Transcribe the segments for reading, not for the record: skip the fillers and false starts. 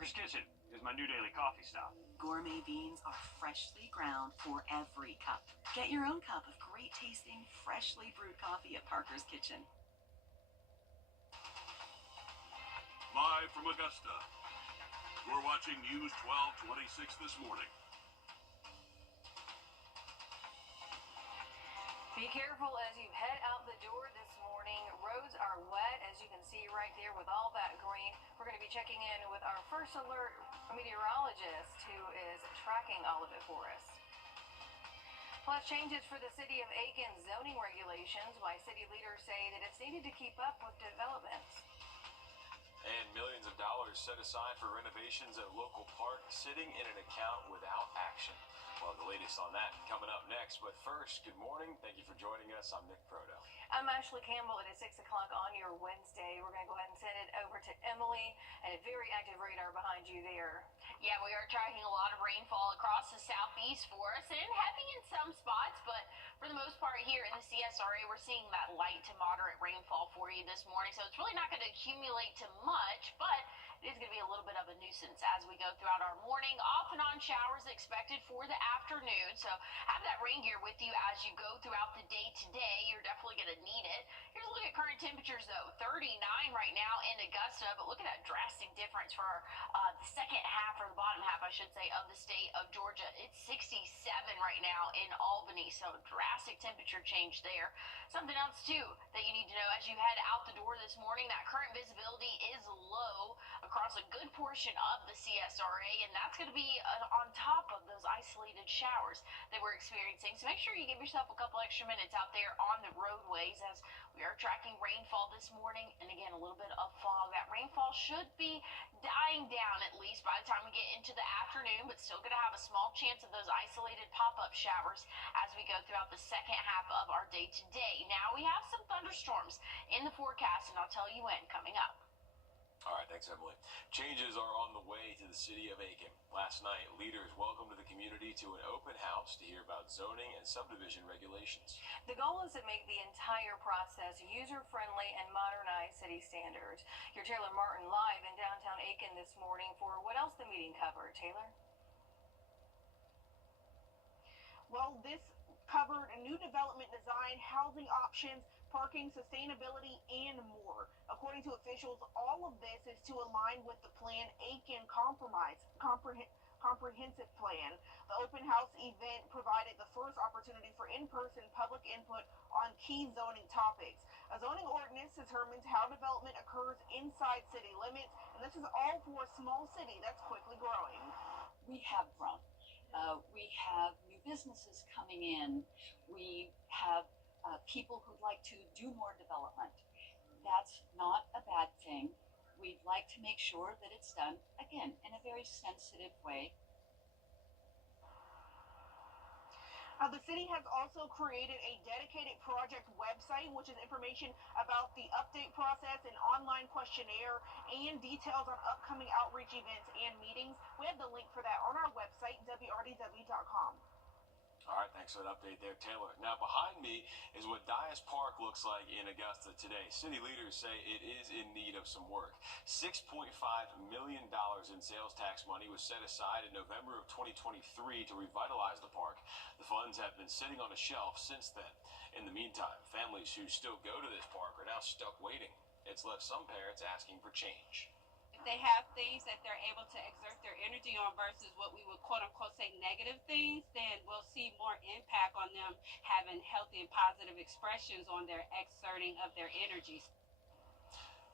Parker's Kitchen is my new daily coffee stop. Gourmet beans are freshly ground for every cup. Get your own cup of great tasting, freshly brewed coffee at Parker's Kitchen. Live from Augusta, we're watching News 1226 this morning. Be careful as you head out the door this morning. Roads are wet, as you can see right there with all that green. We're going to be checking in with our first alert meteorologist who is tracking all of it for us. Plus, changes for the city of Aiken zoning regulations, why city leaders say that it's needed to keep up with developments. And millions of dollars set aside for renovations at local park sitting in an account without action. Well, the latest on that coming up next. But first, good morning. Thank you for joining us. I'm Nick Proto. I'm Ashley Campbell. It is 6 o'clock on your Wednesday. We're going to go ahead and send it over to Emily, and a very active radar behind you there. Yeah, we are tracking a lot of rainfall across the southeast for us, and heavy in some spots, but for the most part here in the CSRA, we're seeing that light to moderate rainfall for you this morning. So it's really not going to accumulate to much, but it is going to be a little bit of a nuisance as we go throughout our morning. Off and on showers expected for the afternoon. So have that rain gear with you as you go throughout the day today. You're definitely going to need it. Here's a look at current temperatures, though. 39 right now in Augusta, but look at that drastic difference for the second half, or the bottom half, I should say, of the state of Georgia. It's 67 right now in Albany, so drastic temperature change there. Something else, too, that you need to know as you head out the door this morning, that current visibility is low across a good portion of the CSRA, and that's going to be on top of those isolated showers that we're experiencing. So make sure you give yourself a couple extra minutes out there on the roadways as we are tracking rainfall this morning, and again, a little bit of fog. That rainfall should be dying down at least by the time we get into the afternoon, but still going to have a small chance of those isolated pop-up showers as we go throughout the second half of our day today. Now we have some thunderstorms in the forecast, and I'll tell you when coming up. All right, thanks, Emily. Changes are on the way to the city of Aiken. Last night, leaders welcomed the community to an open house to hear about zoning and subdivision regulations. The goal is to make the entire process user-friendly and modernize city standards. Your Taylor Martin live in downtown Aiken this morning for what else the meeting covered. Taylor? Well, this covered a new development design, housing options, parking, sustainability, and more. According to officials, all of this is to align with the Plan Aiken comprehensive plan. The open house event provided the first opportunity for in-person public input on key zoning topics. A zoning ordinance determines how development occurs inside city limits, and this is all for a small city that's quickly growing. We have grown. We have new businesses coming in. We have people who'd like to do more development. That's not a bad thing. We'd like to make sure that it's done, again, in a very sensitive way. The city has also created a dedicated project website, which is information about the update process, an online questionnaire, and details on upcoming outreach events and meetings. We have the link for that on our website, wrdw.com. All right, thanks for that update there, Taylor. Now, behind me is what Dias Park looks like in Augusta today. City leaders say it is in need of some work. $6.5 million in sales tax money was set aside in November of 2023 to revitalize the park. The funds have been sitting on a shelf since then. In the meantime, families who still go to this park are now stuck waiting. It's left some parents asking for change. They have things that they're able to exert their energy on versus what we would quote unquote say negative things, then we'll see more impact on them having healthy and positive expressions on their exerting of their energies.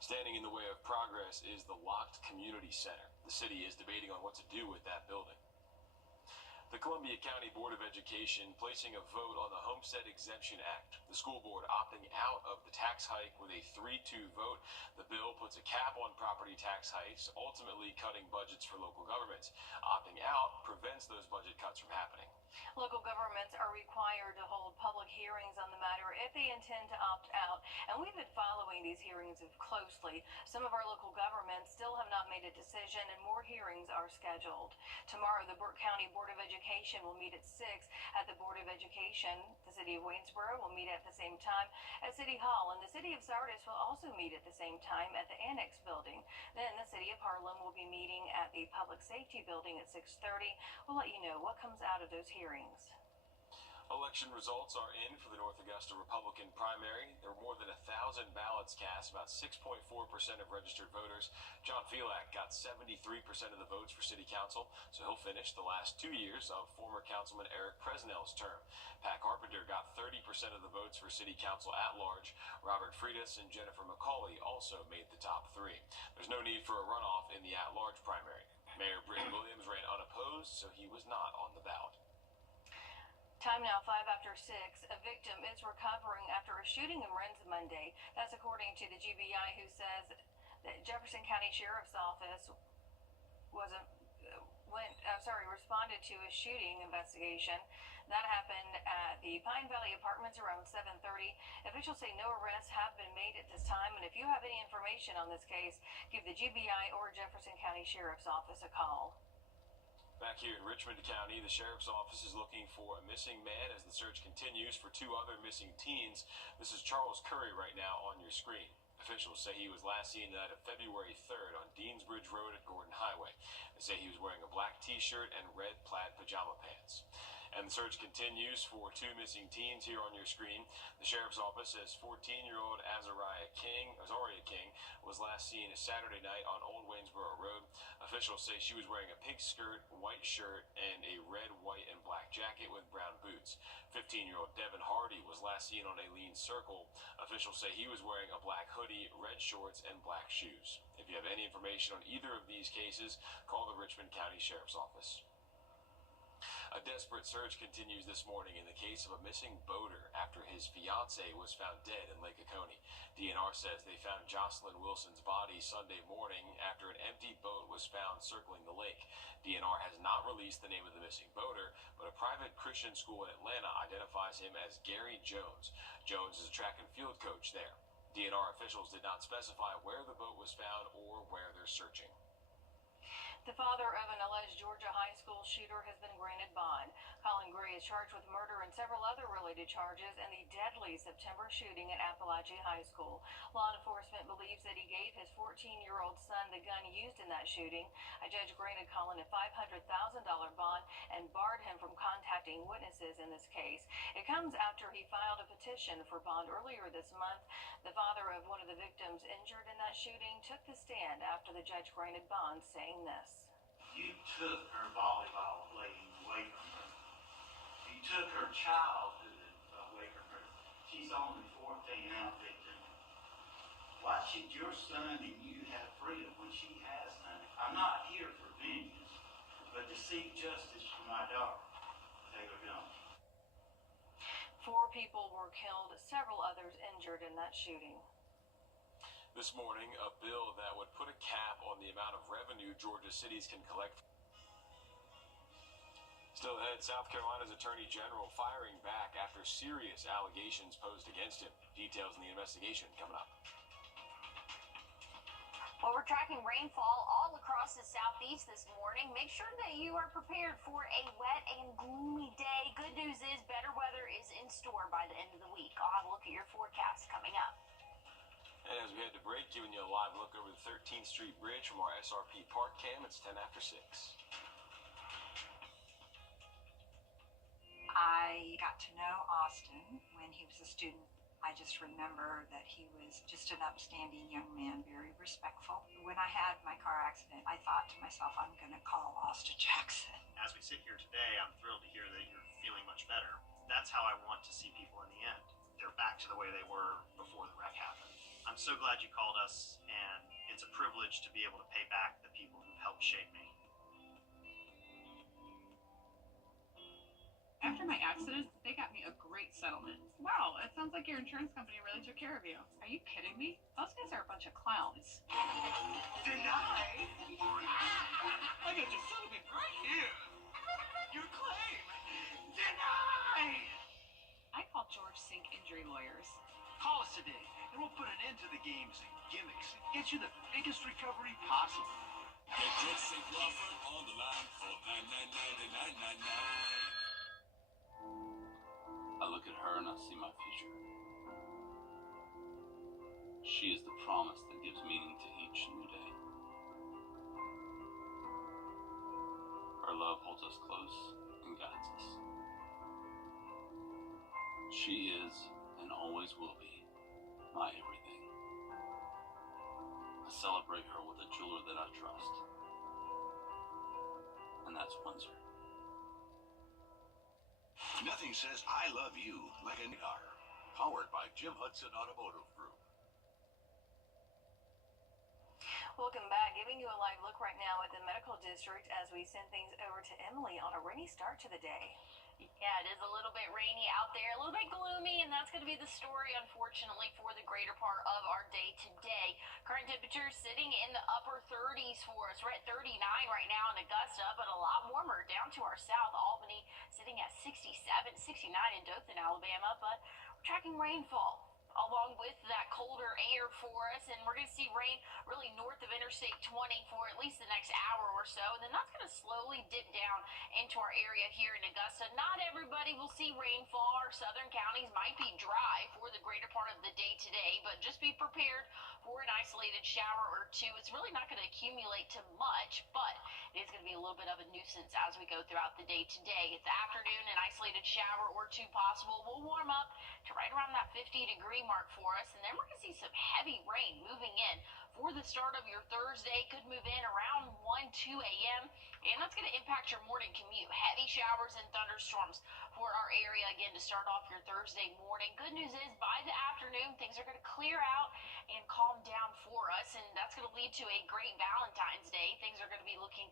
Standing in the way of progress is the locked community center. The city is debating on what to do with that building. The Columbia County Board of Education placing a vote on the Homestead Exemption Act. The school board opting out of the tax hike with a 3-2 vote. The bill puts a cap on property tax hikes, ultimately cutting budgets for local governments. Opting out prevents those budget cuts from happening. Local governments are required to hold public hearings on the matter if they intend to opt out, and we've been following these hearings closely. Some of our local governments still have not made a decision, and more hearings are scheduled. Tomorrow, the Burke County Board of Education will meet at 6 at the Board of Education. The City of Waynesboro will meet at the same time at City Hall, and the City of Sardis will also meet at the same time at the Annex Building. Then the City of Harlem will be meeting at the Public Safety Building at 6:30. We'll let you know what comes out of those hearings. Election results are in for the North Augusta Republican primary. There were more than 1,000 ballots cast, about 6.4% of registered voters. John Felak got 73% of the votes for city council, so he'll finish the last 2 years of former councilman Eric Presnell's term. Pat Carpenter got 30% of the votes for city council at large. Robert Freitas and Jennifer McCauley also made the top 3. There's no need for a runoff in the at-large primary. Mayor Britton Williams ran unopposed, so he was not on the ballot. Time now, 6:05. A victim is recovering after a shooting in Rennes Monday. That's according to the GBI, who says that Jefferson County Sheriff's Office responded to a shooting investigation. That happened at the Pine Valley Apartments around 7:30. Officials say no arrests have been made at this time, and if you have any information on this case, give the GBI or Jefferson County Sheriff's Office a call. Back here in Richmond County, the Sheriff's Office is looking for a missing man as the search continues for 2 other missing teens. This is Charles Curry right now on your screen. Officials say he was last seen the night of February 3rd on Deansbridge Road at Gordon Highway. They say he was wearing a black t-shirt and red plaid pajama pants. And the search continues for 2 missing teens here on your screen. The Sheriff's Office says 14-year-old Azaria King was last seen Saturday night on Old Waynesboro Road. Officials say she was wearing a pink skirt, white shirt, and a red, white, and black jacket with brown boots. 15-year-old Devin Hardy was last seen on Aileen Circle. Officials say he was wearing a black hoodie, red shorts, and black shoes. If you have any information on either of these cases, call the Richmond County Sheriff's Office. A desperate search continues this morning in the case of a missing boater after his fiancée was found dead in Lake Oconee. DNR says they found Jocelyn Wilson's body Sunday morning after an empty boat was found circling the lake. DNR has not released the name of the missing boater, but a private Christian school in Atlanta identifies him as Gary Jones. Jones is a track and field coach there. DNR officials did not specify where the boat was found or where they're searching. The father of an alleged Georgia high school shooter has been granted bond. Colin Gray is charged with murder and several other related charges in the deadly September shooting at Appalachia High School. Law enforcement believes that he gave his 14-year-old son the gun used in that shooting. A judge granted Colin a $500,000 bond and barred him from contacting witnesses in this case. It comes after he filed a petition for bond earlier this month. The father of one of the victims injured in that shooting took the stand after the judge granted bond, saying this. You took her volleyball playing away from her. You took her childhood away from her. She's only 14 now, victim. Why should your son and you have freedom when she has none? I'm not here for vengeance, but to seek justice for my daughter, Taylor Jones. 4 people were killed, several others injured in that shooting. This morning, a bill that would put a cap on the amount of revenue Georgia cities can collect. Still ahead, South Carolina's Attorney General firing back after serious allegations posed against him. Details in the investigation coming up. Well, we're tracking rainfall all across the southeast this morning. Make sure that you are prepared for a wet and gloomy day. Good news is better weather is in store by the end of the week. I'll have a look at your forecast coming up. And as we head to break, giving you a live look over the 13th Street Bridge from our SRP Park Cam. It's 10 after 6. I got to know Austin when he was a student. I just remember that he was just an upstanding young man, very respectful. When I had my car accident, I thought to myself, I'm going to call Austin Jackson. As we sit here today, I'm thrilled to hear that you're feeling much better. That's how I want to see people in the end. They're back to the way they were before the wreck happened. I'm so glad you called us, and it's a privilege to be able to pay back the people who've helped shape me. After my accident, they got me a great settlement. Wow, it sounds like your insurance company really took care of you. Are you kidding me? Those guys are a bunch of clowns. Denied? I got your settlement right here. Your claim. call George Sink Injury Lawyers. Call us today, and we'll put an end to the games and gimmicks and get you the biggest recovery possible. Get George Sink Law Firm on the line for $999-999. I look at her and I see my future. She is the promise that gives meaning to each new day. Her love holds us close and guides us. She is, and always will be, my everything. I celebrate her with a jeweler that I trust. And that's Windsor. Nothing says I love you like a car. Powered by Jim Hudson Automotive Group. Welcome back. Giving you a live look right now at the medical district as we send things over to Emily on a rainy start to the day. Yeah, it is a little bit rainy out there, a little bit gloomy, and that's going to be the story, unfortunately, for the greater part of our day today. Current temperatures sitting in the upper 30s for us. We're at 39 right now in Augusta, but a lot warmer down to our south. Albany sitting at 67, 69 in Dothan, Alabama, but we're tracking rainfall along with that colder air for us, and we're going to see rain really north of Interstate 20 for at least the next hour or so, and then that's going to slowly dip down into our area here in Augusta. Not everybody will see rainfall. Our southern counties might be dry for the greater part of the day today, but just be prepared for an isolated shower or two. It's really not going to accumulate to much, but it is going to be a little bit of a nuisance as we go throughout the day today. It's afternoon, an isolated shower or two possible. We'll warm up to right around that 50-degree mark for us, and then we're going to see some heavy rain moving in for the start of your Thursday. Could move in around 1, 2 a.m., and that's going to impact your morning commute. Heavy showers and thunderstorms for our area again to start off your Thursday morning. Good news is by the afternoon, things are going to clear out and calm down for us, and that's going to lead to a great Valentine's Day. Things are going to be looking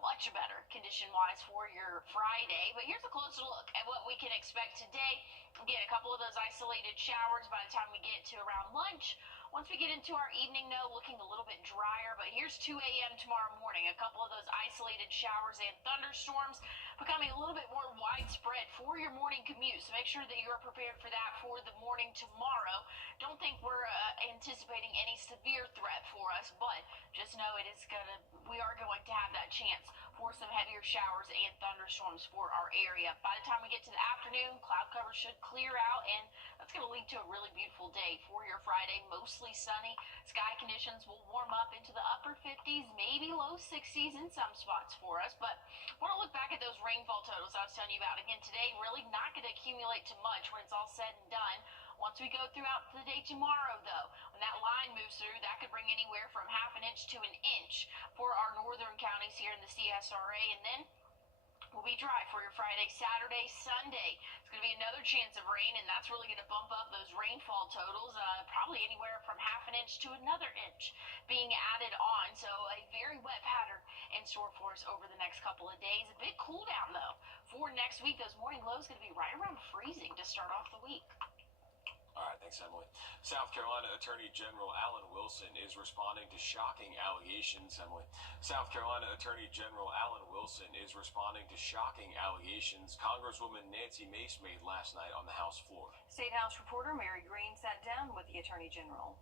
much better condition-wise for your Friday. But here's a closer look at what we can expect today. Again, a couple of those isolated showers by the time we get to around lunch. Once we get into our evening, though, looking a little bit drier, but here's 2 a.m. tomorrow morning. A couple of those isolated showers and thunderstorms becoming a little bit more widespread for your morning commute. So make sure that you're prepared for that for the morning tomorrow. Don't think we're anticipating any severe threat for us, but just know we are going to have that chance for some heavier showers and thunderstorms for our area. By the time we get to the afternoon, cloud cover should clear out, and that's going to lead to a really beautiful day for your Friday. Mostly sunny. Sky conditions will warm up into the upper 50s, maybe low 60s in some spots for us. But I want to look back at those rainfall totals I was telling you about again today. Really not going to accumulate to much when it's all said and done. Once we go throughout the day tomorrow, though, when that line moves through, that could bring anywhere from ½ inch to 1 inch for our northern counties here in the CSRA, and then we'll be dry for your Friday, Saturday, Sunday. It's going to be another chance of rain, and that's really going to bump up those rainfall totals, probably anywhere from ½ inch to another inch being added on. So a very wet pattern in store for us over the next couple of days. A big cool down, though, for next week. Those morning lows going to be right around freezing to start off the week. All right, thanks, Emily. South Carolina Attorney General Alan Wilson is responding to shocking allegations, Emily. South Carolina Attorney General Alan Wilson is responding to shocking allegations Congresswoman Nancy Mace made last night on the House floor. State House reporter Mary Green sat down with the Attorney General.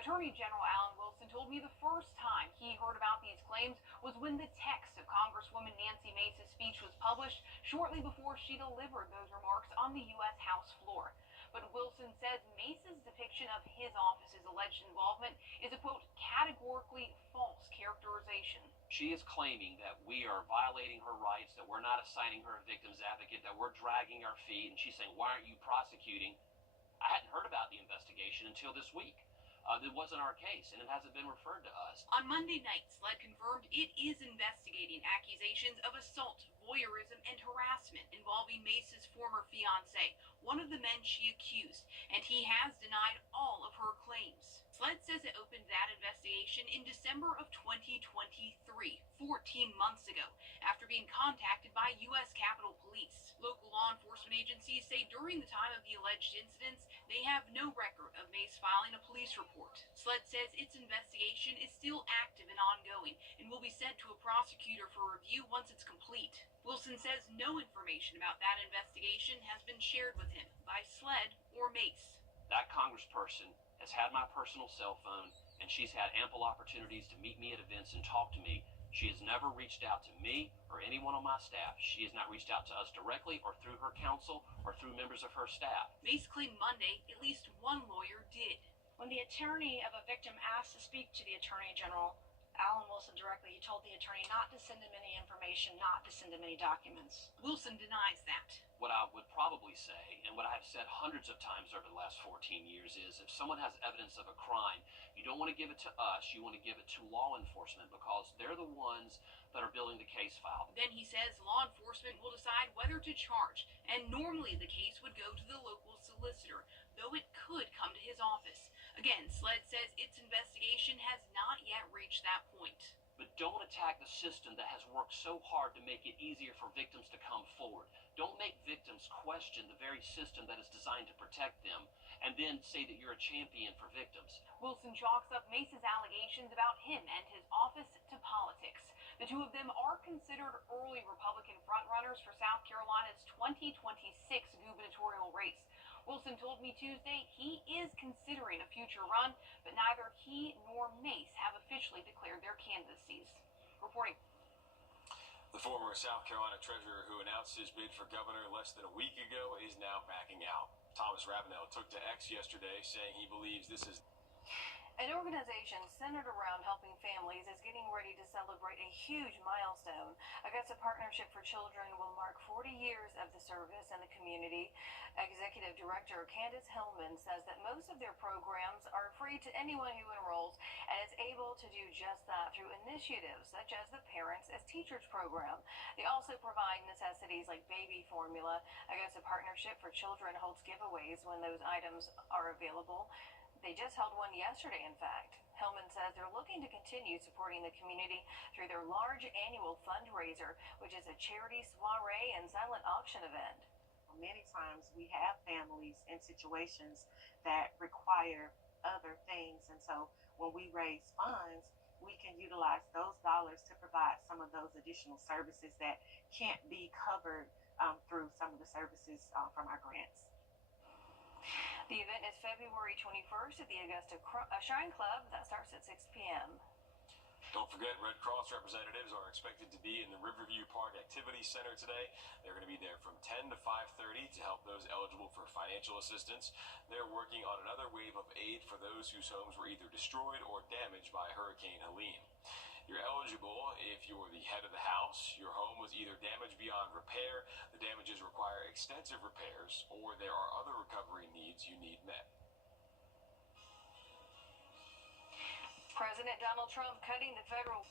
Attorney General Alan Wilson told me the first time he heard about these claims was when the text of Congresswoman Nancy Mace's speech was published shortly before she delivered those remarks on the U.S. House floor. But Wilson says Mace's depiction of his office's alleged involvement is a, quote, categorically false characterization. She is claiming that we are violating her rights, that we're not assigning her a victim's advocate, that we're dragging our feet, and she's saying, why aren't you prosecuting? I hadn't heard about the investigation until this week. It wasn't our case, and it hasn't been referred to us. On Monday night, SLED confirmed it is investigating accusations of assault, voyeurism, and harassment involving Mace's former fiancé, one of the men she accused, and he has denied all of her claims. SLED says it opened that investigation in December of 2023, 14 months ago, after being contacted by U.S. Capitol Police. Local law enforcement agencies say during the time of the alleged incidents, they have no record of Mace filing a police report. SLED says its investigation is still active and ongoing and will be sent to a prosecutor for review once it's complete. Wilson says no information about that investigation has been shared with him by SLED or Mace. That congressperson has had my personal cell phone, and she's had ample opportunities to meet me at events and talk to me. She has never reached out to me or anyone on my staff. She has not reached out to us directly or through her counsel or through members of her staff. Mace claimed Monday at least one lawyer did. When the attorney of a victim asked to speak to the Attorney General, Alan Wilson directly, he told the attorney not to send him any information, not to send him any documents. Wilson denies that. What I would probably say, and what I have said hundreds of times over the last 14 years, is if someone has evidence of a crime, you don't want to give it to us, you want to give it to law enforcement, because they're the ones that are building the case file. Then he says law enforcement will decide whether to charge, and normally the case would go to the local solicitor, though it could come to his office. Again, SLED says its investigation has not yet reached that point. But don't attack the system that has worked so hard to make it easier for victims to come forward. Don't make victims question the very system that is designed to protect them, and then say that you're a champion for victims. Wilson chalks up Mace's allegations about him and his office to politics. The two of them are considered early Republican frontrunners for South Carolina's 2026 gubernatorial race. Wilson told me Tuesday he is considering a future run, but neither he nor Mace have officially declared their candidacies. Reporting. The former South Carolina treasurer who announced his bid for governor less than a week ago is now backing out. Thomas Ravenel took to X yesterday saying he believes this is... An organization centered around helping families is getting ready to celebrate a huge milestone. Augusta Partnership for Children will mark 40 years of the service in the community. Executive Director Candace Hillman says that most of their programs are free to anyone who enrolls and is able to do just that through initiatives such as the Parents as Teachers program. They also provide necessities like baby formula. Augusta Partnership for Children holds giveaways when those items are available. They just held one yesterday, in fact. Hillman says they're looking to continue supporting the community through their large annual fundraiser, which is a charity soiree and silent auction event. Many times we have families in situations that require other things, and so when we raise funds, we can utilize those dollars to provide some of those additional services that can't be covered through some of the services from our grants. The event is February 21st at the Augusta Shrine Club. That starts at 6 p.m. Don't forget, Red Cross representatives are expected to be in the Riverview Park Activity Center today. They're going to be there from 10 to 5:30 to help those eligible for financial assistance. They're working on another wave of aid for those whose homes were either destroyed or damaged by Hurricane Helene. You're eligible if you're the head of the house, your home was either damaged beyond repair, the damages require extensive repairs, or there are other recovery needs you need met. President Donald Trump cutting the federal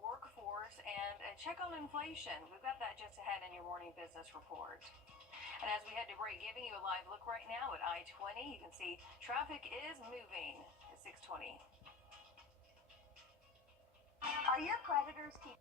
workforce and a check on inflation. We've got that just ahead in your morning business report. And as we head to break, giving you a live look right now at I-20, you can see traffic is moving at 6:20. Are your creditors keeping?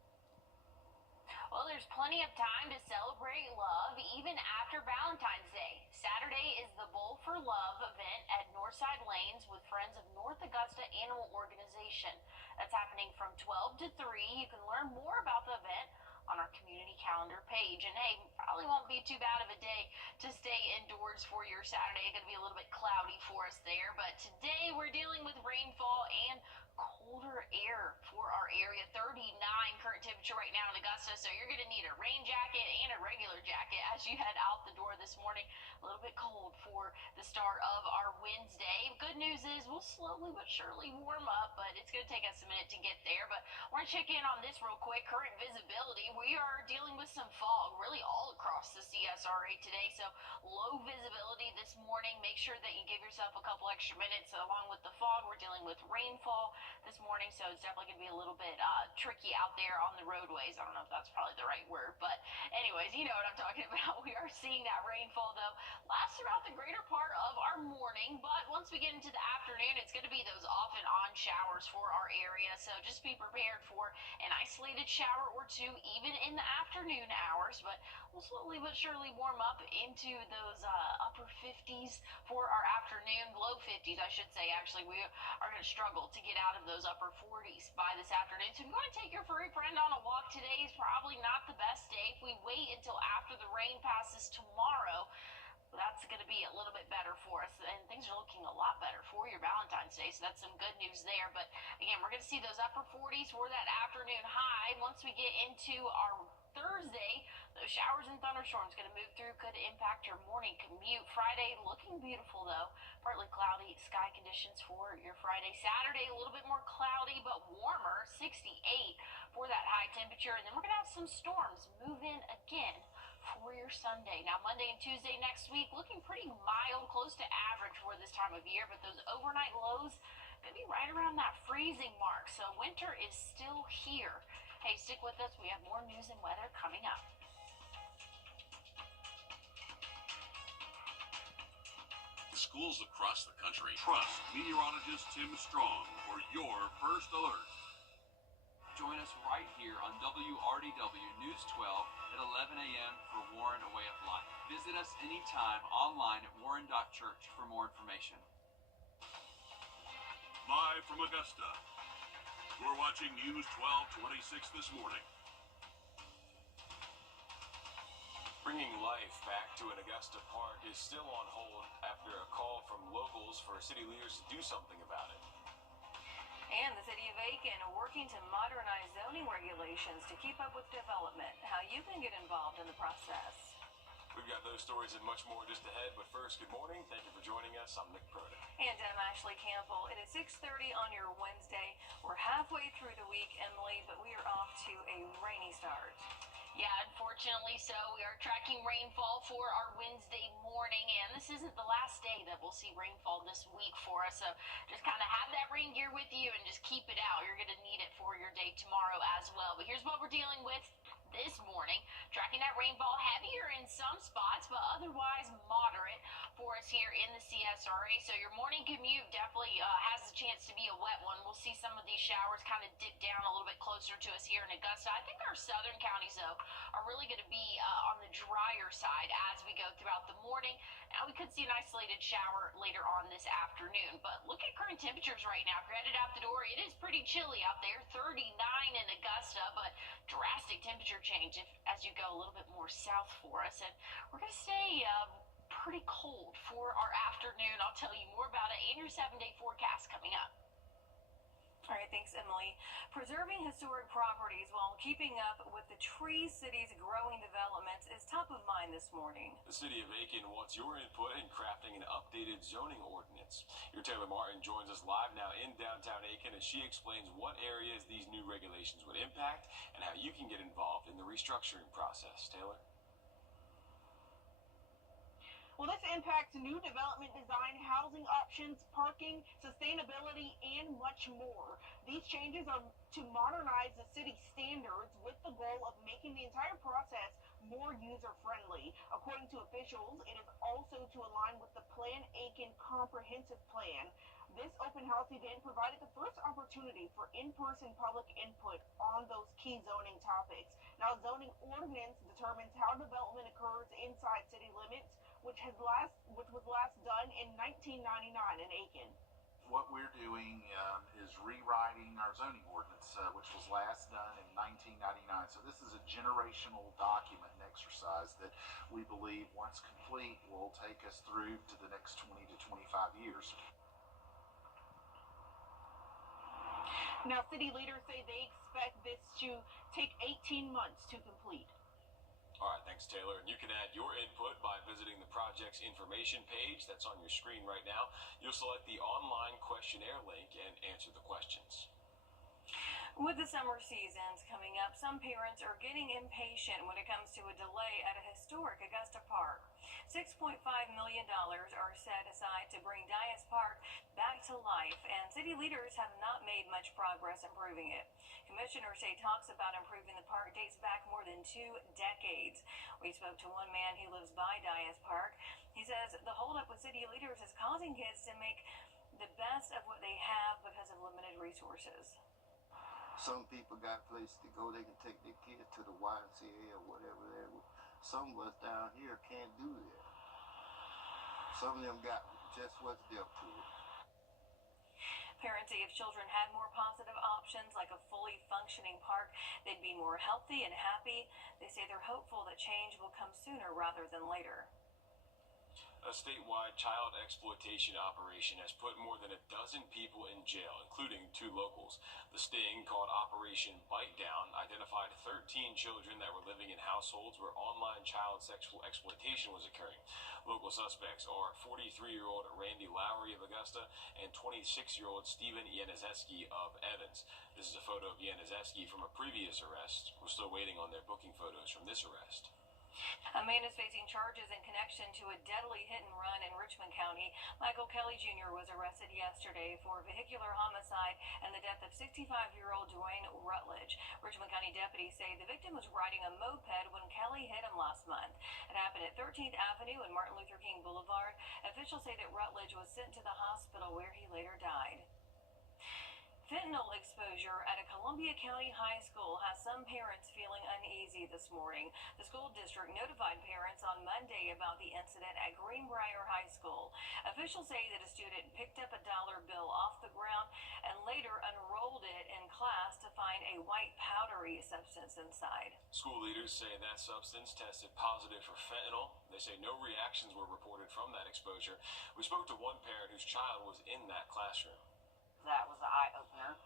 Well, there's plenty of time to celebrate love even after Valentine's Day. Saturday is the Bowl for Love event at Northside Lanes with Friends of North Augusta Animal Organization. That's happening from 12 to 3. You can learn more about the event on our community calendar page. And hey, probably won't be too bad of a day to stay indoors for your Saturday. It's going to be a little bit cloudy for us there, but today we're dealing with rainfall and colder air for our area. 39 current temperature right now in Augusta, so you're going to need a rain jacket and a regular jacket as you head out the door this morning. A little bit cold for the start of our Wednesday. Good news is we'll slowly but surely warm up, but it's going to take us a minute to get there. But I want to check in on this real quick. Current visibility, we are dealing with some fog really all across the CSRA today, so low visibility this morning. Make sure that you give yourself a couple extra minutes. Along with the fog, we're dealing with rainfall this morning, so it's definitely going to be a little bit tricky out there on the roadways. I don't know if that's probably the right word, but anyways, you know what I'm talking about. We are seeing that rainfall, though, last throughout the greater part of our our morning, but once we get into the afternoon, it's going to be those off and on showers for our area. So just be prepared for an isolated shower or two, even in the afternoon hours. But we'll slowly but surely warm up into those upper 50s for our afternoon, low 50s, I should say. Actually, we are going to struggle to get out of those upper 40s by this afternoon. So if you want to take your furry friend on a walk, today is probably not the best day. If we wait until after the rain passes tomorrow, that's going to be a little bit better for us, and things are looking a lot better for your Valentine's Day, so that's some good news there. But again, we're going to see those upper 40s for that afternoon high. Once we get into our Thursday, those showers and thunderstorms going to move through, could impact your morning commute. Friday looking beautiful though, partly cloudy sky conditions for your Friday. Saturday a little bit more cloudy but warmer, 68 for that high temperature, and then we're going to have some storms move in again for your Sunday. Now, Monday and Tuesday next week looking pretty mild, close to average for this time of year, but those overnight lows could be right around that freezing mark. So winter is still here. Hey, stick with us. We have more news and weather coming up. Schools across the country trust meteorologist Tim Strong for your first alert. Join us right here on WRDW News 12 at 11 a.m. for Warren A Way of Life. Visit us anytime online at warren.church for more information. Live from Augusta, you're watching News 1226 this morning. Bringing life back to an Augusta park is still on hold after a call from locals for city leaders to do something about it. And the city of Aiken working to modernize zoning regulations to keep up with development. How you can get involved in the process. We've got those stories and much more just ahead, but first, good morning. Thank you for joining us. I'm Nick Proda. And I'm Ashley Campbell. It is 6:30 on your Wednesday. We're halfway through the week, Emily, but we are off to a rainy start. Yeah, unfortunately so. We are tracking rainfall for our Wednesday morning, and this isn't the last day that we'll see rainfall this week for us. So just kind of have that rain gear with you and just keep it out. You're going to need it for your day tomorrow as well. But here's what we're dealing with this morning. Tracking that rainfall heavier in some spots, but otherwise moderate for us here in the CSRA. So your morning commute definitely has the chance to be a wet one. We'll see some of these showers kind of dip down a little bit closer to us here in Augusta. I think our southern counties, though, are really going to be on the drier side as we go throughout the morning. Now, we could see an isolated shower later on this afternoon, but look at current temperatures right now. If you're headed out the door, it is pretty chilly out there, 39 in Augusta, but drastic temperature change as you go a little bit more south for us. And we're going to stay pretty cold for our afternoon. I'll tell you more about it in your 7-day forecast coming up. All right, thanks, Emily. Preserving historic properties while keeping up with the Tree City's growing developments is top of mind this morning. The city of Aiken wants your input in crafting an updated zoning ordinance. Your Taylor Martin joins us live now in downtown Aiken as she explains what areas these new regulations would impact and how you can get involved in the restructuring process. Taylor? Well, this impacts new development design, housing options, parking, sustainability, and much more. These changes are to modernize the city standards with the goal of making the entire process more user-friendly. According to officials, it is also to align with the Plan Aiken Comprehensive Plan. This open house event provided the first opportunity for in-person public input on those key zoning topics. Now, zoning ordinance determines how development occurs inside city limits, which was last done in 1999 in Aiken. What we're doing is rewriting our zoning ordinance, which was last done in 1999. So this is a generational document and exercise that we believe, once complete, will take us through to the next 20 to 25 years. Now, city leaders say they expect this to take 18 months to complete. All right, thanks, Taylor. And you can add your input by visiting the project's information page that's on your screen right now. You'll select the online questionnaire link and answer the questions. With the summer seasons coming up, some parents are getting impatient when it comes to a delay at a historic Augusta park. $6.5 million are set aside to bring Dias Park back to life, and city leaders have not made much progress improving it. Commissioners say talks about improving the park dates back more than 2 decades. We spoke to one man who lives by Dias Park. He says the holdup with city leaders has caused causing kids to make the best of what they have because of limited resources. Some people got places to go. They can take their kids to the YMCA or whatever. Some of us down here can't do that. Some of them got just what's dealt to them. Parents say if children had more positive options like a fully functioning park, they'd be more healthy and happy. They say they're hopeful that change will come sooner rather than later. A statewide child exploitation operation has put more than a dozen people in jail, including 2 locals. The sting, called Operation Bite Down, identified 13 children that were living in households where online child sexual exploitation was occurring. Local suspects are 43-year-old Randy Lowry of Augusta and 26-year-old Stephen Yaniszewski of Evans. This is a photo of Yaniszewski from a previous arrest. We're still waiting on their booking photos from this arrest. A man is facing charges in connection to a deadly hit-and-run in Richmond County. Michael Kelly Jr. was arrested yesterday for vehicular homicide and the death of 65-year-old Dwayne Rutledge. Richmond County deputies say the victim was riding a moped when Kelly hit him last month. It happened at 13th Avenue and Martin Luther King Boulevard. Officials say that Rutledge was sent to the hospital where he later died. Fentanyl exposure at a Columbia County high school has some parents feeling uneasy this morning. The school district notified parents on Monday about the incident at Greenbrier High School. Officials say that a student picked up a dollar bill off the ground and later unrolled it in class to find a white powdery substance inside. School leaders say that substance tested positive for fentanyl. They say no reactions were reported from that exposure. We spoke to one parent whose child was in that classroom. That was an eye-opener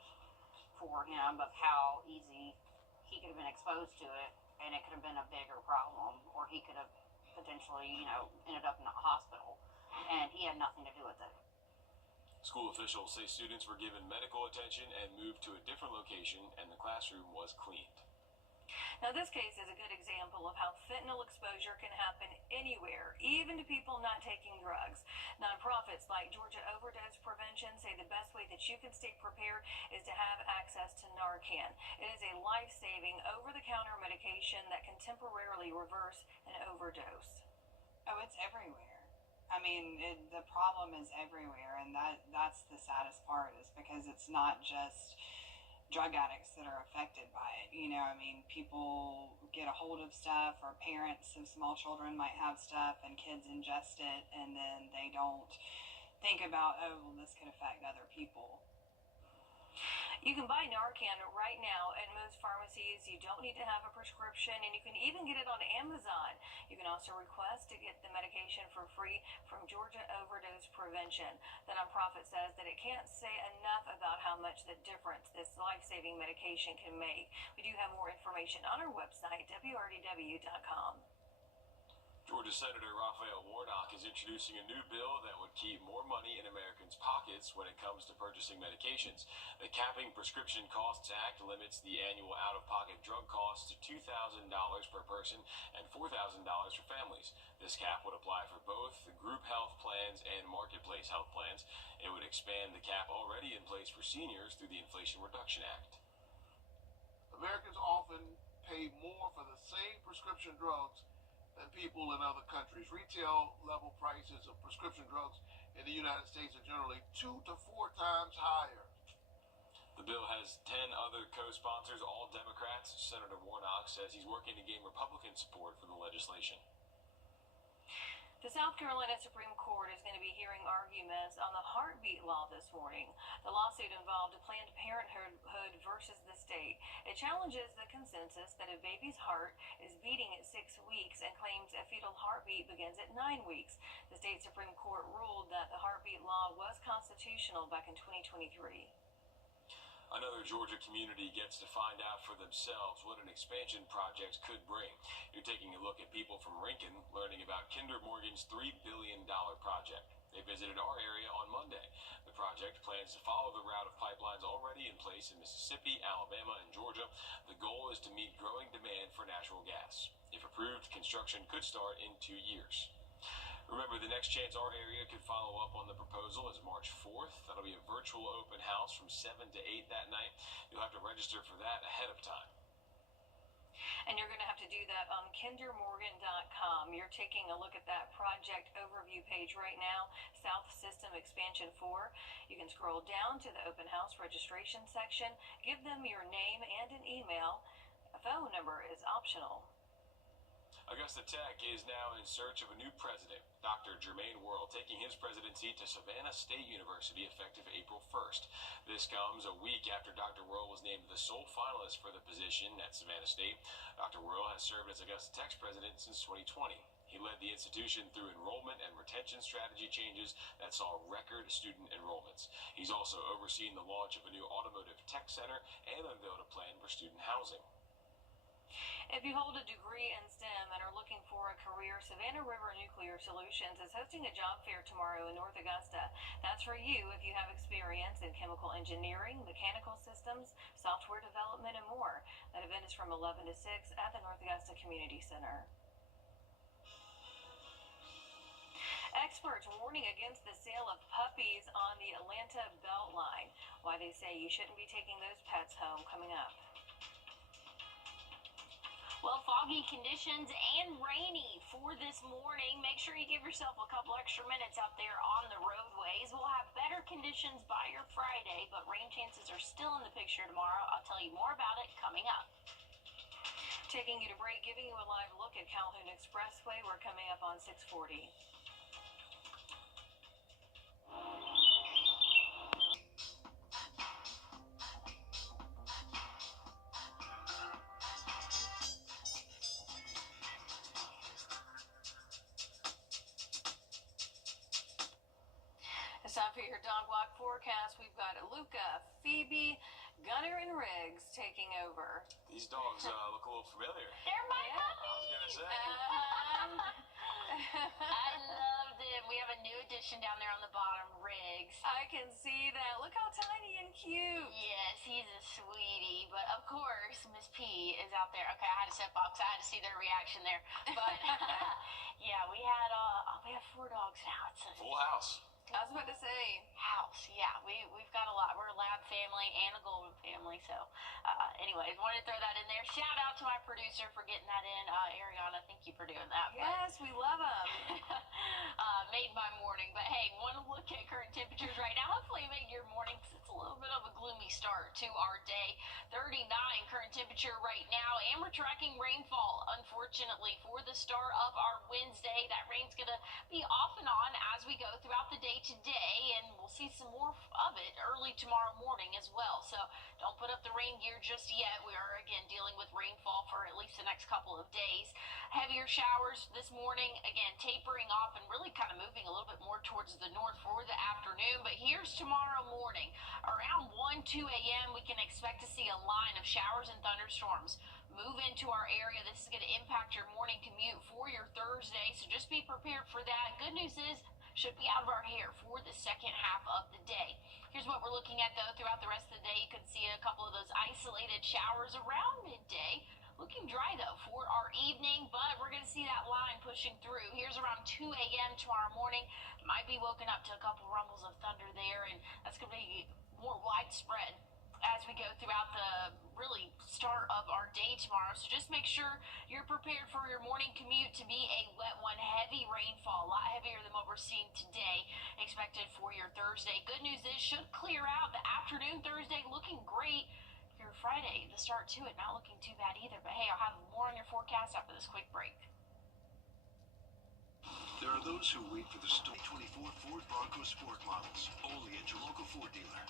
for him of how easy he could have been exposed to it, and it could have been a bigger problem, or he could have potentially, ended up in a hospital, and he had nothing to do with it. School officials say students were given medical attention and moved to a different location, and the classroom was cleaned. Now, this case is a good example of how fentanyl exposure can happen anywhere, even to people not taking drugs. Nonprofits like Georgia Overdose Prevention say the best way that you can stay prepared is to have access to Narcan. It is a life-saving, over-the-counter medication that can temporarily reverse an overdose. Oh, it's everywhere. I mean, the problem is everywhere, and that's the saddest part, is because it's not just drug addicts that are affected by it. People get a hold of stuff, or parents of small children might have stuff and kids ingest it, and then they don't think about, oh, well, this could affect other people. You can buy Narcan right now at most pharmacies. You don't need to have a prescription, and you can even get it on Amazon. You can also request to get the medication for free from Georgia Overdose Prevention. The nonprofit says that it can't say enough about how much the difference this life-saving medication can make. We do have more information on our website, wrdw.com. Georgia Senator Raphael Warnock is introducing a new bill that would keep more money in Americans' pockets when it comes to purchasing medications. The Capping Prescription Costs Act limits the annual out-of-pocket drug costs to $2,000 per person and $4,000 for families. This cap would apply for both the group health plans and marketplace health plans. It would expand the cap already in place for seniors through the Inflation Reduction Act. Americans often pay more for the same prescription drugs than people in other countries. Retail level prices of prescription drugs in the United States are generally 2 to 4 times higher. The bill has 10 other co-sponsors, all Democrats. Senator Warnock says he's working to gain Republican support for the legislation. The South Carolina Supreme Court is going to be hearing arguments on the heartbeat law this morning. The lawsuit involved Planned Parenthood versus the state. It challenges the consensus that a baby's heart is beating at 6 weeks and claims a fetal heartbeat begins at 9 weeks. The state Supreme Court ruled that the heartbeat law was constitutional back in 2023. Another Georgia community gets to find out for themselves what an expansion project could bring. You're taking a look at people from Rincon learning about Kinder Morgan's $3 billion project. They visited our area on Monday. The project plans to follow the route of pipelines already in place in Mississippi, Alabama, and Georgia. The goal is to meet growing demand for natural gas. If approved, construction could start in 2 years. Remember, the next chance our area could follow up on the proposal is March 4th. That'll be a virtual open house from 7 to 8 that night. You'll have to register for that ahead of time. And you're going to have to do that on kindermorgan.com. You're taking a look at that project overview page right now, South System Expansion 4. You can scroll down to the open house registration section, give them your name and an email. A phone number is optional. Augusta Tech is now in search of a new president, Dr. Jermaine Worrell, taking his presidency to Savannah State University effective April 1st. This comes a week after Dr. Worrell was named the sole finalist for the position at Savannah State. Dr. Worrell has served as Augusta Tech's president since 2020. He led the institution through enrollment and retention strategy changes that saw record student enrollments. He's also overseen the launch of a new automotive tech center and unveiled a plan for student housing. If you hold a degree in STEM and are looking for a career, Savannah River Nuclear Solutions is hosting a job fair tomorrow in North Augusta. That's for you if you have experience in chemical engineering, mechanical systems, software development, and more. That event is from 11 to 6 at the North Augusta Community Center. Experts warning against the sale of puppies on the Atlanta Beltline. Why they say you shouldn't be taking those pets home, coming up. Well, foggy conditions and rainy for this morning. Make sure you give yourself a couple extra minutes out there on the roadways. We'll have better conditions by your Friday, but rain chances are still in the picture tomorrow. I'll tell you more about it coming up. Taking you to break, giving you a live look at Calhoun Expressway. We're coming up on 640. It's time for your dog walk forecast. We've got Luca, Phoebe, Gunner, and Riggs taking over. These dogs look a little familiar. They're my I puppies. was going to say. I loved it. We have a new addition down there on the bottom, Riggs. I can see that. Look how tiny and cute. Yes, he's a sweetie. But of course, Miss P is out there. Okay, I had to step off because I had to see their reaction there. But yeah, we have 4 dogs now. It's a full house. I was about to say house. Yeah, we've got a lot. We're a lab family and a golden family. So, anyways, wanted to throw that in there. Shout out to my producer for getting that in. Ariana, thank you for doing that. Yes, we love them. Made my morning. But hey, want to look at current temperatures right now? Hopefully, it made your morning because it's a little bit of a gloomy start to our day. 39 current temperature right now, and we're tracking rainfall. Unfortunately, for the start of our Wednesday, that rain's gonna be off and on as we go throughout the day today, and we'll see some more of it early tomorrow morning as well. So don't put up the rain gear just yet. We are again dealing with rainfall for at least the next couple of days. Heavier showers this morning, again tapering off and really kind of moving a little bit more towards the north for the afternoon. But here's tomorrow morning around 1-2 a.m. we can expect to see a line of showers and thunderstorms move into our area. This is going to impact your morning commute for your Thursday, so just be prepared for that. Good news is should be out of our hair for the second half of the day. Here's what we're looking at, though. Throughout the rest of the day, you could see a couple of those isolated showers around midday. Looking dry, though, for our evening, but we're going to see that line pushing through. Here's around 2 a.m. tomorrow morning. Might be woken up to a couple rumbles of thunder there, and that's going to be more widespread as we go throughout the really start of our day tomorrow. So just make sure you're prepared for your morning commute to be a wet one. Heavy rainfall, a lot heavier than what we're seeing today, expected for your Thursday. Good news is should clear out. The afternoon Thursday looking great. Your Friday, the start to it, not looking too bad either. But hey, I'll have more on your forecast after this quick break. There are those who wait for the 2024 Ford Bronco Sport models, only at your local Ford dealer.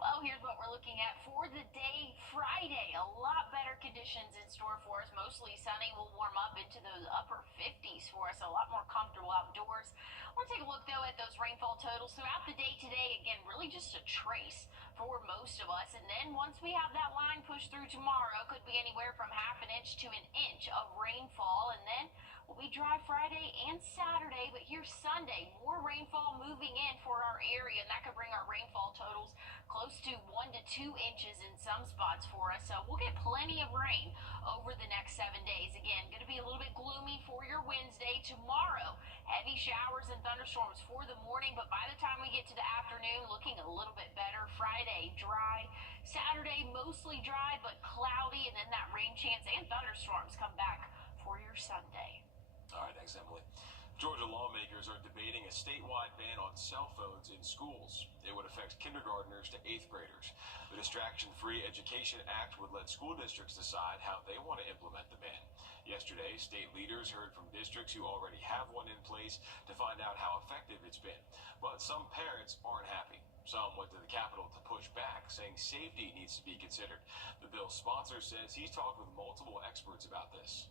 Well, here's what we're looking at for the day Friday. A lot better conditions in store for us. Mostly sunny. We'll warm up into those upper 50s for us. A lot more comfortable outdoors. We'll take a look, though, at those rainfall totals throughout the day today. Again, really just a trace for most of us. And then once we have that line pushed through tomorrow, could be anywhere from ½ an inch to an inch of rainfall. And then we'll be dry Friday and Saturday. But here's Sunday. More rainfall moving in for our area. And that could bring our rainfall totals close to 1 to 2 inches in some spots for us. So we'll get plenty of rain over the next 7 days. Again, going to be a little bit gloomy for your Wednesday. Tomorrow, heavy Cloudy showers and thunderstorms for the morning, but by the time we get to the afternoon, looking a little bit better. Friday, dry. Saturday, mostly dry, but cloudy, and then that rain chance and thunderstorms come back for your Sunday. All right, thanks, Emily. Georgia lawmakers are debating a statewide ban on cell phones in schools. It would affect kindergartners to 8th graders. The Distraction-Free Education Act would let school districts decide how they want to implement the ban. Yesterday, state leaders heard from districts who already have one in place to find out how effective it's been. But some parents aren't happy. Some went to the Capitol to push back, saying safety needs to be considered. The bill's sponsor says he's talked with multiple experts about this.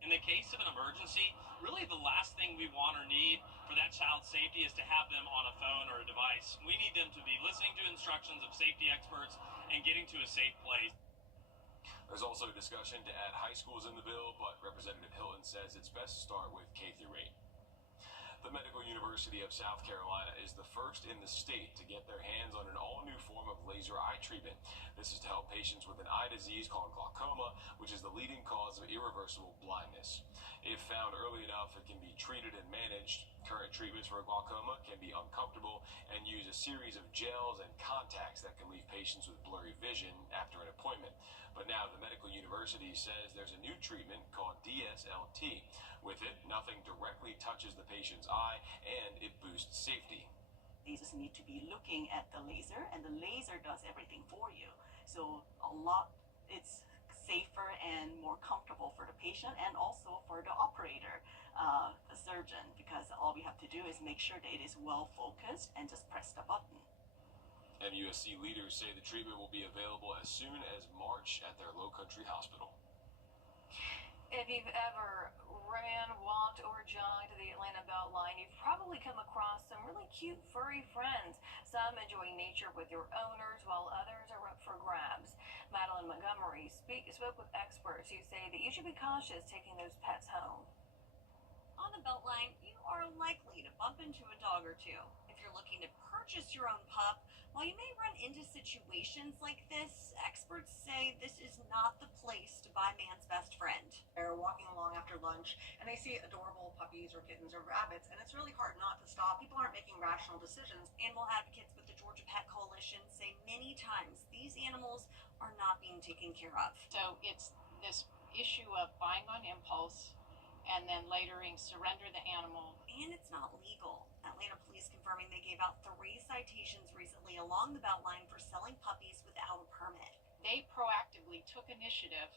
In the case of an emergency, really the last thing we want or need for that child's safety is to have them on a phone or a device. We need them to be listening to instructions of safety experts and getting to a safe place. There's also discussion to add high schools in the bill, but Representative Hilton says it's best to start with K through 8. The Medical University of South Carolina is the first in the state to get their hands on an all-new form of laser eye treatment. This is to help patients with an eye disease called glaucoma, which is the leading cause of irreversible blindness. If found early enough, it can be treated and managed. Current treatments for glaucoma can be uncomfortable and use a series of gels and contacts that can leave patients with blurry vision after an appointment. But now the medical university says there's a new treatment called DSLT. With it, nothing directly touches the patient's eye, and it boosts safety. They just need to be looking at the laser, and the laser does everything for you. So it's safer and more comfortable for the patient and also for the operator, the surgeon, because all we have to do is make sure that it is well focused and just press the button. MUSC leaders say the treatment will be available as soon as March at their Low Country Hospital. If you've ever ran, walked, or jogged the Atlanta Beltline, you've probably come across some really cute furry friends. Some enjoying nature with their owners, while others are up for grabs. Madeline Montgomery spoke with experts who say that you should be cautious taking those pets home. On the Beltline, you are likely to bump into a dog or two. If you're looking to purchase your own pup, while you may run into situations like this, experts say this is not the place to buy man's best friend. They're walking along after lunch and they see adorable puppies or kittens or rabbits, and it's really hard not to stop. People aren't making rational decisions. Animal advocates with the Georgia Pet Coalition say many times these animals are not being taken care of. So it's this issue of buying on impulse and then latering surrender the animal. And it's not legal. Atlanta police confirming they gave out 3 citations recently along the Beltline for selling puppies without a permit. They proactively took initiative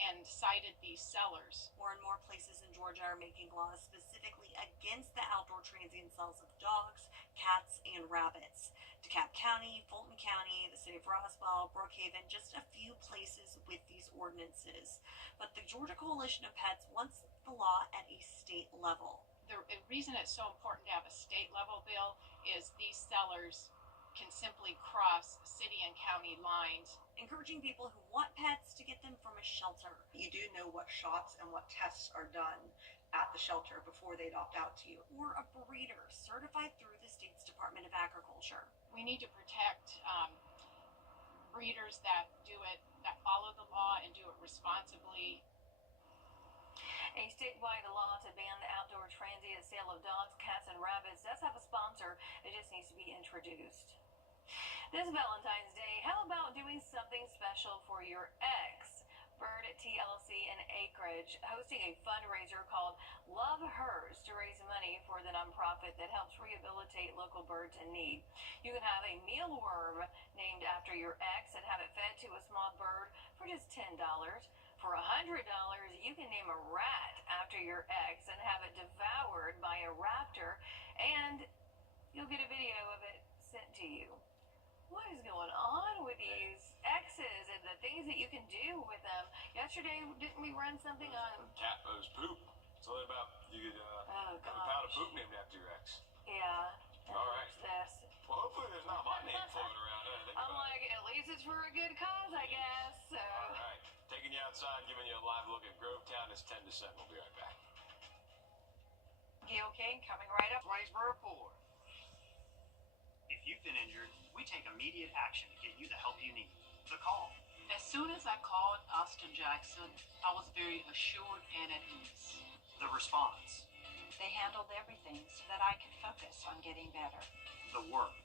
and cited these sellers. More and more places in Georgia are making laws specifically against the outdoor transient sales of dogs, cats, and rabbits. DeKalb County, Fulton County, the city of Roswell, Brookhaven, just a few places with these ordinances. But the Georgia Coalition of Pets wants the law at a state level. The reason it's so important to have a state level bill is these sellers can simply cross city and county lines, encouraging people who want pets to get them from a shelter. You do know what shots and what tests are done at the shelter before they'd opt out to you. Or a breeder certified through the state's Department of Agriculture. We need to protect breeders that do it, that follow the law and do it responsibly. A statewide law to ban the outdoor transient sale of dogs, cats, and rabbits does have a sponsor. It just needs to be introduced. This Valentine's Day, how about doing something special for your ex? Wrdw TLC in Acreage hosting a fundraiser called Love Hers to raise money for the nonprofit that helps rehabilitate local birds in need. You can have a mealworm named after your ex and have it fed to a small bird for just $10. For $100, you can name a rat after your ex and have it devoured by a raptor, and you'll get a video of it sent to you. What is going on with these exes and the things that you can do with them? Yesterday, didn't we run something on... Cat foes poop. Something about you could have a pound of poop named after your ex. Yeah. All right. This. Well, hopefully there's not my name floating around. I'm like, at least it's for a good cause, I guess. So. All right. Taking you outside, giving you a live look at Grovetown. It's 10 to 7. We'll be right back. Gail King coming right up. Swainsboro Report. If you've been injured, we take immediate action to get you the help you need. The call. As soon as I called Austin Jackson, I was very assured and at ease. The response. They handled everything so that I could focus on getting better. The work.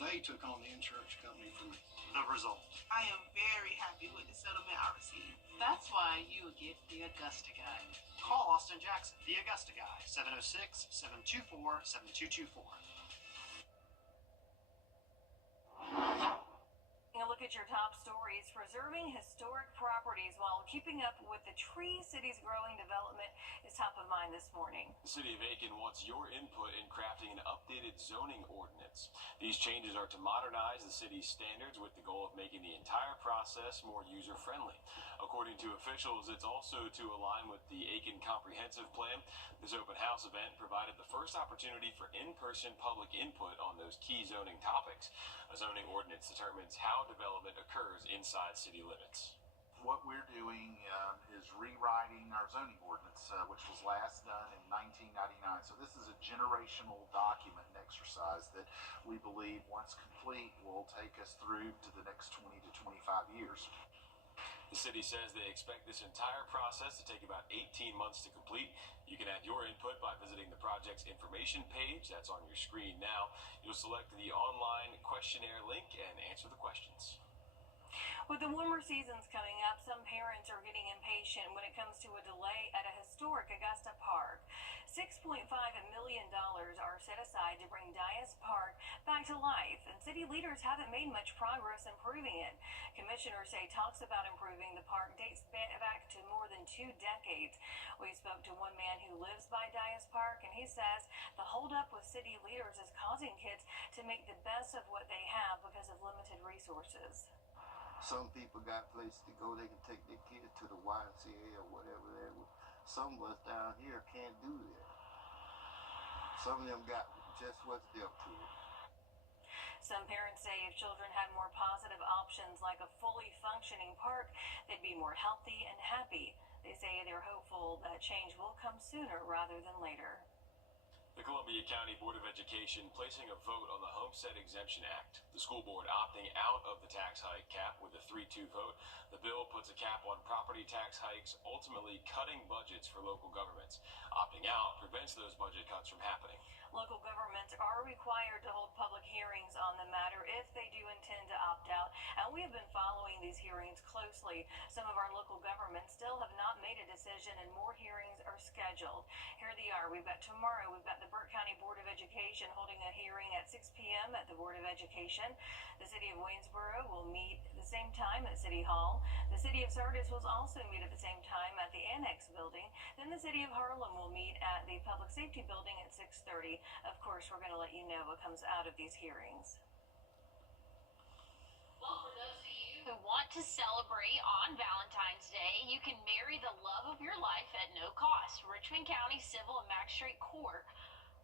They took on the insurance company for me. The result. I am very happy with the settlement I received. That's why you get the Augusta guy. Call Austin Jackson, the Augusta guy, 706-724-7224. A look at your top stories. Preserving historic properties while keeping up with the Tree City's growing development is top of mind this morning. The City of Aiken wants your input in crafting an updated zoning ordinance. These changes are to modernize the city's standards with the goal of making the entire process more user-friendly. According to officials, it's also to align with the Aiken Comprehensive Plan. This open house event provided the first opportunity for in-person public input on those key zoning topics. A zoning ordinance determines how development occurs inside city limits. What we're doing is rewriting our zoning ordinance, which was last done in 1999. So this is a generational document and exercise that we believe, once complete, will take us through to the next 20 to 25 years. The city says they expect this entire process to take about 18 months to complete. You can add your input by visiting the project's information page. That's on your screen now. You'll select the online questionnaire link and answer the questions. With the warmer seasons coming up, some parents are getting impatient when it comes to a delay at a historic Augusta park. $6.5 million are set aside to bring Dias Park back to life, and city leaders haven't made much progress improving it. Commissioners say talks about improving the park dates back to more than 2 decades. We spoke to one man who lives by Dias Park, and he says the holdup with city leaders is causing kids to make the best of what they have because of limited resources. Some people got places to go, they can take their kids to the YMCA or whatever there. Some of us down here can't do that. Some of them got just what's dealt to them. Some parents say if children had more positive options like a fully functioning park, they'd be more healthy and happy. They say they're hopeful that change will come sooner rather than later. The Columbia County Board of Education placing a vote on the Homestead Exemption Act. The school board opting out of the tax hike cap with a 3-2 vote. The bill puts a cap on property tax hikes, ultimately cutting budgets for local governments. Opting out prevents those budget cuts from happening. Local governments are required to hold public hearings on the matter if they do intend to opt out, and we have been following these hearings closely. Some of our local governments still have not made a decision, and more hearings are scheduled. Here they are. Tomorrow we've got the Burke County Board of Education holding a hearing at 6 p.m. at the Board of Education. The City of Waynesboro will meet at the same time at City Hall. The City of Sardis will also meet at the same time at the Annex Building. Then the City of Harlem will meet at the Public Safety Building at 6:30. Of course, we're going to let you know what comes out of these hearings. Well, for those of you who want to celebrate on Valentine's Day, you can marry the love of your life at no cost. Richmond County Civil and Magistrate Court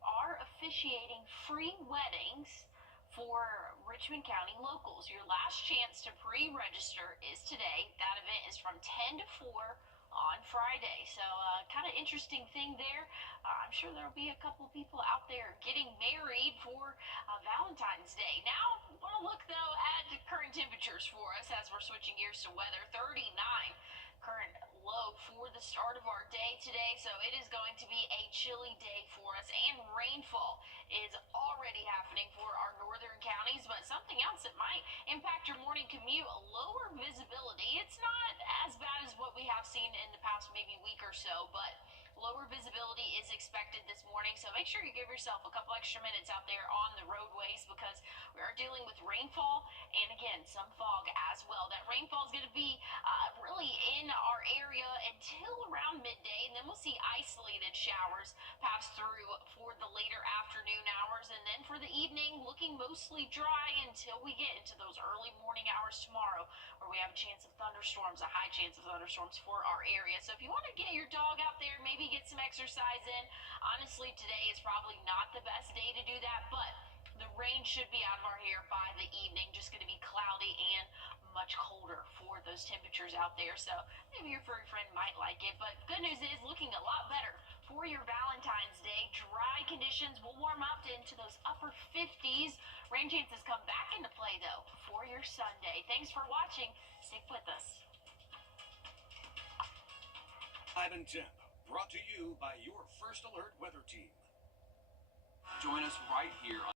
are officiating free weddings for Richmond County locals. Your last chance to pre-register is today. That event is from 10 to 4 on Friday. So kind of interesting thing there. I'm sure there'll be a couple of people out there getting married for Valentine's Day. Now, I want to look though at the current temperatures for us as we're switching gears to weather. 39 current low for the start of our day today, so it is going to be a chilly day for us, and rainfall is already happening for our northern counties. But something else that might impact your morning commute, lower visibility. It's not as bad as what we have seen in the past maybe week or so, but lower visibility is expected this morning, so make sure you give yourself a couple extra minutes out there on the roadways because we are dealing with rainfall and, again, some fog as well. That rainfall is going to be really in our area until around midday, and then we'll see isolated showers pass through for the later afternoon hours, and then for the evening, looking mostly dry until we get into those early morning hours tomorrow where we have a chance of thunderstorms, a high chance of thunderstorms for our area. So if you want to get your dog out there, maybe get some exercise in. Honestly, today is probably not the best day to do that, but the rain should be out of our hair by the evening. Just going to be cloudy and much colder for those temperatures out there. So maybe your furry friend might like it, but good news is looking a lot better for your Valentine's Day. Dry conditions will warm up into those upper 50s. Rain chances come back into play though for your Sunday. Thanks for watching. Stick with us. Ivan Jemp, Brought to you by your First Alert Weather Team. Join us right here on